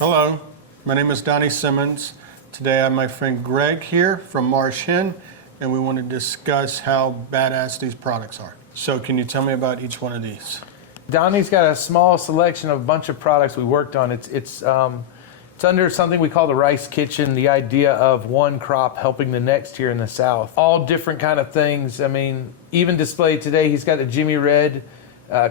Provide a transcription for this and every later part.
Hello, my name is Donnie Simmons. Today I have my friend Greg here from Marsh Hen, and we want to discuss how badass these products are. So can you tell me about each one of these? Donnie's got a small selection of a bunch of products we worked on. It's under something we call the rice kitchen, the idea of one crop helping the next here in the South. All different kind of things. I mean, even displayed today, he's got the Jimmy Red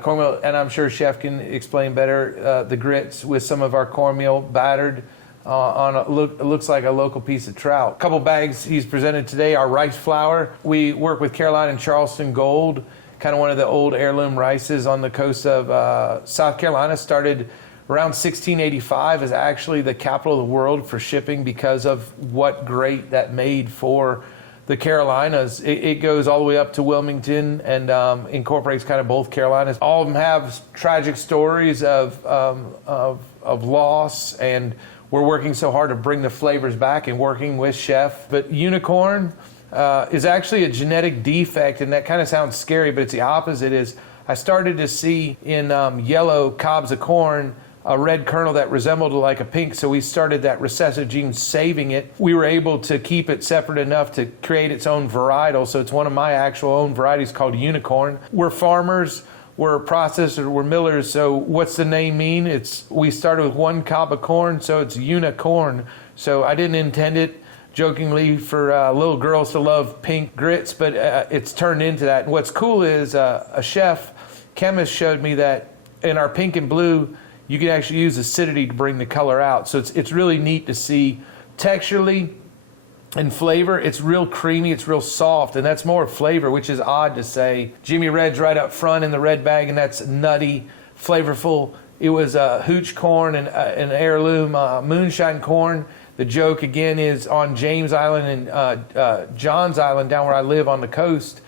cornmeal, and I'm sure Chef can explain better, the grits with some of our cornmeal battered on it looks like a local piece of trout. A couple bags he's presented today are rice flour. We work with Carolina and Charleston Gold, kind of one of the old heirloom rices on the coast of South Carolina. Started around 1685, is actually the capital of the world for shipping because of what great that made for the Carolinas. It goes all the way up to Wilmington and incorporates kind of both Carolinas. All of them have tragic stories of loss, and we're working so hard to bring the flavors back and working with Chef. But unicorn is actually a genetic defect, and that kind of sounds scary, but it's the opposite. Is I started to see in yellow cobs of corn a red kernel that resembled like a pink, so we started that recessive gene, saving it. We were able to keep it separate enough to create its own varietal, so it's one of my actual own varieties called unicorn. We're farmers, we're processors, we're millers, so what's the name mean? We started with one cob of corn, so it's unicorn. So I didn't intend it jokingly for little girls to love pink grits, but it's turned into that. And what's cool is a chef chemist showed me that in our pink and blue, you can actually use acidity to bring the color out. So it's really neat to see texturally and flavor. It's real creamy, it's real soft, and that's more flavor, which is odd to say. Jimmy Red's right up front in the red bag, and that's nutty, flavorful. It was hooch corn and an heirloom moonshine corn. The joke again is on James Island and John's Island, down where I live on the coast.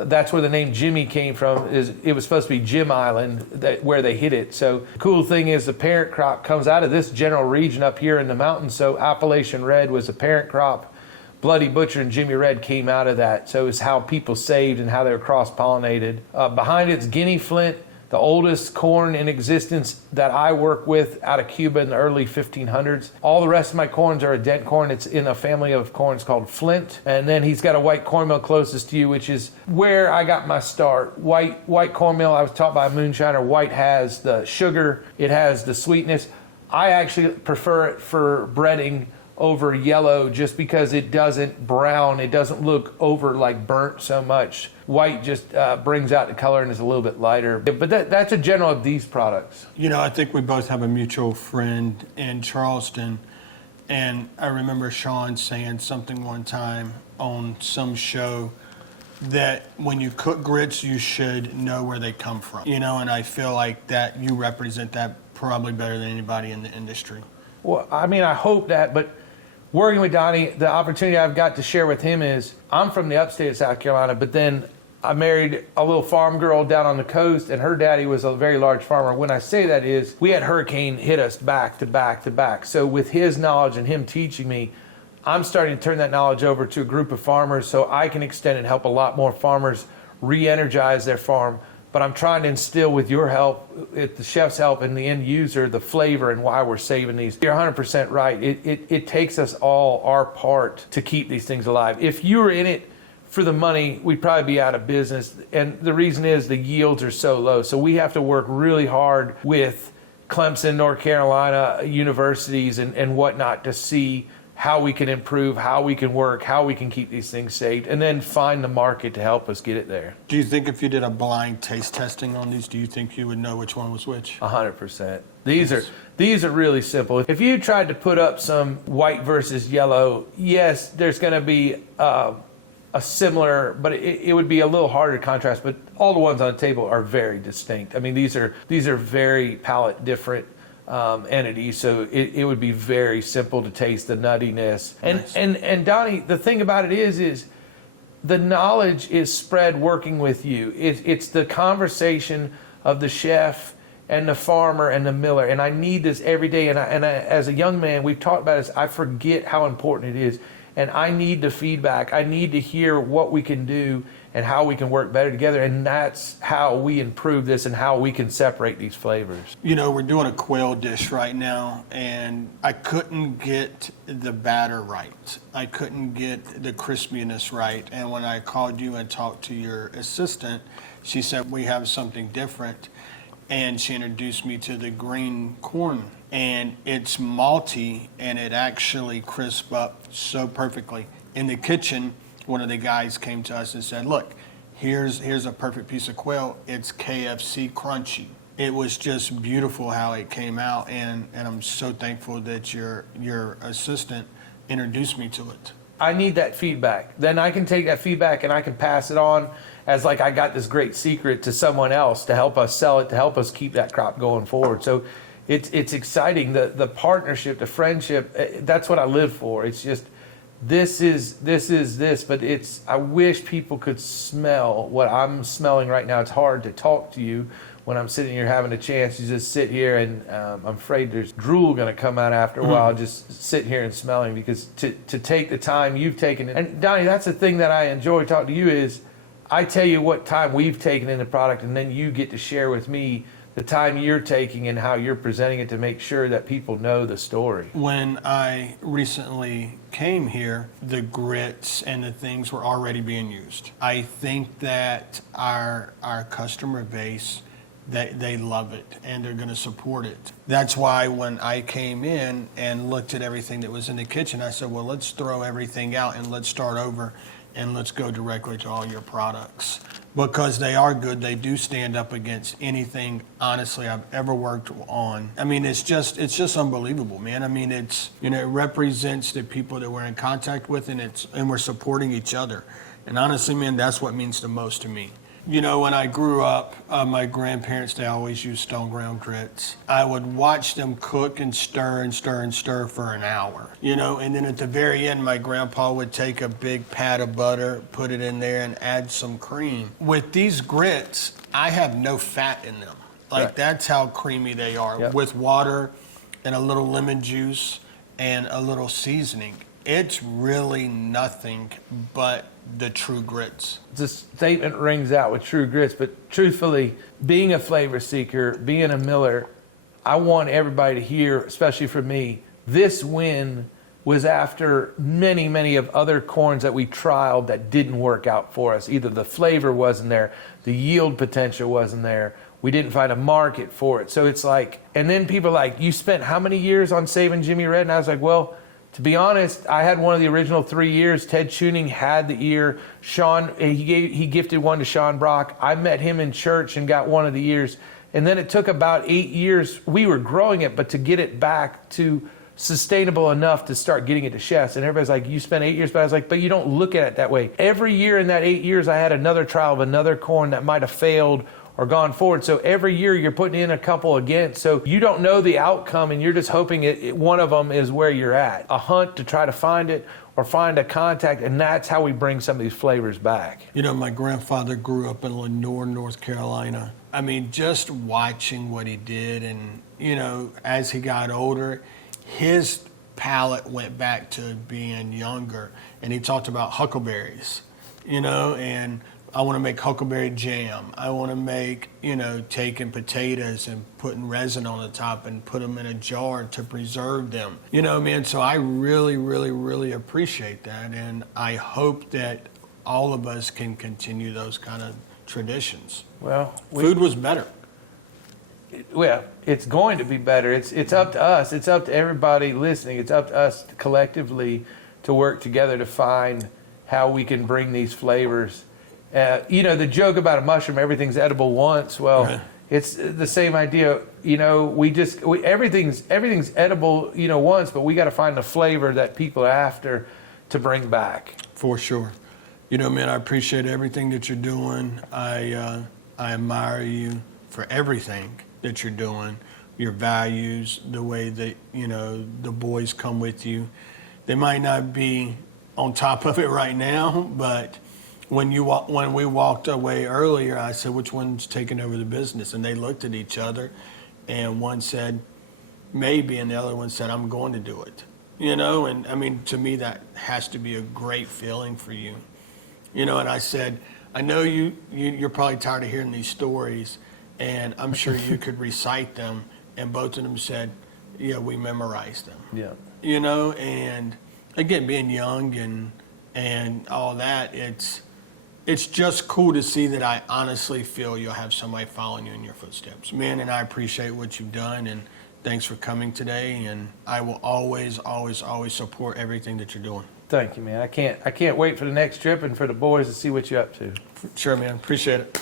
That's where the name Jimmy came from. It was supposed to be Jim Island, where they hid it. So the cool thing is the parent crop comes out of this general region up here in the mountains. So Appalachian Red was the parent crop. Bloody Butcher and Jimmy Red came out of that. So it's how people saved and how they were cross-pollinated. Behind it's Guinea Flint, the oldest corn in existence that I work with out of Cuba in the early 1500s. All the rest of my corns are a dent corn. It's in a family of corns called Flint. And then he's got a white cornmeal closest to you, which is where I got my start. White cornmeal, I was taught by a moonshiner. White has the sugar, it has the sweetness. I actually prefer it for breading over yellow just because it doesn't brown, it doesn't look over like burnt so much. White just brings out the color and is a little bit lighter. But that's a general of these products. You know, I think we both have a mutual friend in Charleston, and I remember Sean saying something one time on some show that when you cook grits, you should know where they come from. You know, and I feel like that you represent that probably better than anybody in the industry. Well, I mean, I hope that, but working with Donnie, the opportunity I've got to share with him is I'm from the upstate of South Carolina, but then I married a little farm girl down on the coast, and her daddy was a very large farmer. When I say that is, we had hurricane hit us back to back to back. So with his knowledge and him teaching me, I'm starting to turn that knowledge over to a group of farmers so I can extend and help a lot more farmers re-energize their farm. But I'm trying to instill with your help, with the chef's help and the end user, the flavor and why we're saving these. You're 100% right. It takes us all our part to keep these things alive. If you were in it for the money, we'd probably be out of business. And the reason is the yields are so low. So we have to work really hard with Clemson, North Carolina, universities and whatnot to see how we can improve, how we can work, how we can keep these things saved, and then find the market to help us get it there. Do you think if you did a blind taste testing on these, do you think you would know which one was which? 100%. These are really simple. If you tried to put up some white versus yellow, yes, there's going to be a similar, but it would be a little harder to contrast. But all the ones on the table are very distinct. I mean, these are very palate different entities, so it would be very simple to taste the nuttiness. Nice. And Donnie, the thing about it is the knowledge is spread working with you. It's the conversation of the chef and the farmer and the miller, and I need this every day. And I, as a young man, we've talked about this. I forget how important it is, and I need the feedback. I need to hear what we can do, and how we can work better together. And that's how we improve this and how we can separate these flavors. You know, we're doing a quail dish right now, and I couldn't get the batter right. I couldn't get the crispiness right. And when I called you and talked to your assistant, she said, we have something different. And she introduced me to the green corn. And it's malty, and it actually crisps up so perfectly. In the kitchen, one of the guys came to us and said, look, here's a perfect piece of quail. It's KFC crunchy. It was just beautiful how it came out, and I'm so thankful that your assistant introduced me to it. I need that feedback. Then I can take that feedback and I can pass it on as like I got this great secret to someone else to help us sell it, to help us keep that crop going forward. So it's exciting. The partnership, the friendship, that's what I live for. It's just this is this, but I wish people could smell what I'm smelling right now. It's hard to talk to you when I'm sitting here having a chance to just sit here, and I'm afraid there's drool going to come out after a while, just sitting here and smelling, because to take the time you've taken. And Donnie, that's the thing that I enjoy talking to you is I tell you what time we've taken in the product, and then you get to share with me the time you're taking and how you're presenting it to make sure that people know the story. When I recently came here, the grits and the things were already being used. I think that our customer base, they love it and they're going to support it. That's why when I came in and looked at everything that was in the kitchen, I said, well, let's throw everything out and let's start over and let's go directly to all your products. Because they are good, they do stand up against anything, honestly, I've ever worked on. I mean, it's just unbelievable, man. I mean, it represents the people that we're in contact with, and we're supporting each other. And honestly, man, that's what means the most to me. You know, when I grew up, my grandparents, they always used stone ground grits. I would watch them cook and stir and stir and stir for an hour, you know, and then at the very end, my grandpa would take a big pat of butter, put it in there, and add some cream. With these grits, I have no fat in them. Like, right. That's how creamy they are. Yep. With water and a little lemon juice and a little seasoning. It's really nothing but the true grits. The statement rings out with true grits, but truthfully, being a flavor seeker, being a miller, I want everybody to hear, especially for me, this win was after many, many of other corns that we trialed that didn't work out for us. Either the flavor wasn't there, the yield potential wasn't there, we didn't find a market for it. So it's like, and then people are like, you spent how many years on saving Jimmy Red? And I was like, well, to be honest, I had one of the original 3 years. Ted Tuning had the ear. Sean, he gifted one to Sean Brock. I met him in church and got one of the ears. And then it took about 8 years. We were growing it, but to get it back to sustainable enough to start getting it to chefs. And everybody's like, you spent 8 years, but I was like, but you don't look at it that way. Every year in that 8 years, I had another trial of another corn that might have failed or gone forward. So every year you're putting in a couple again. So you don't know the outcome, and you're just hoping one of them is where you're at. A hunt to try to find it or find a contact, and that's how we bring some of these flavors back. You know, my grandfather grew up in Lenore, North Carolina. I mean, just watching what he did, and, you know, as he got older, his palate went back to being younger. And he talked about huckleberries, you know, and I want to make huckleberry jam. I want to make, you know, taking potatoes and putting resin on the top and put them in a jar to preserve them. You know, man, so I really, really, really appreciate that. And I hope that all of us can continue those kind of traditions. Well, Food was better. Well, it's going to be better. It's up to us. It's up to everybody listening. It's up to us collectively to work together to find how we can bring these flavors. You know, the joke about a mushroom, everything's edible once. Well, Right. It's the same idea. You know, everything's edible, you know, once, but we got to find the flavor that people are after to bring back. For sure. You know, man, I appreciate everything that you're doing. I admire you for everything that you're doing, your values, the way that, you know, the boys come with you. They might not be on top of it right now, but when we walked away earlier, I said, which one's taking over the business? And they looked at each other, and one said, maybe, and the other one said, I'm going to do it. You know, and I mean, to me, that has to be a great feeling for you. You know, and I said, I know you're probably tired of hearing these stories, and I'm sure you could recite them. And both of them said, "Yeah, we memorized them." Yeah. You know, and again, being young and all that, it's just cool to see that. I honestly feel you'll have somebody following you in your footsteps, man. And I appreciate what you've done, and thanks for coming today. And I will always, always, always support everything that you're doing. Thank you, man. I can't wait for the next trip and for the boys to see what you're up to. Sure, man. Appreciate it.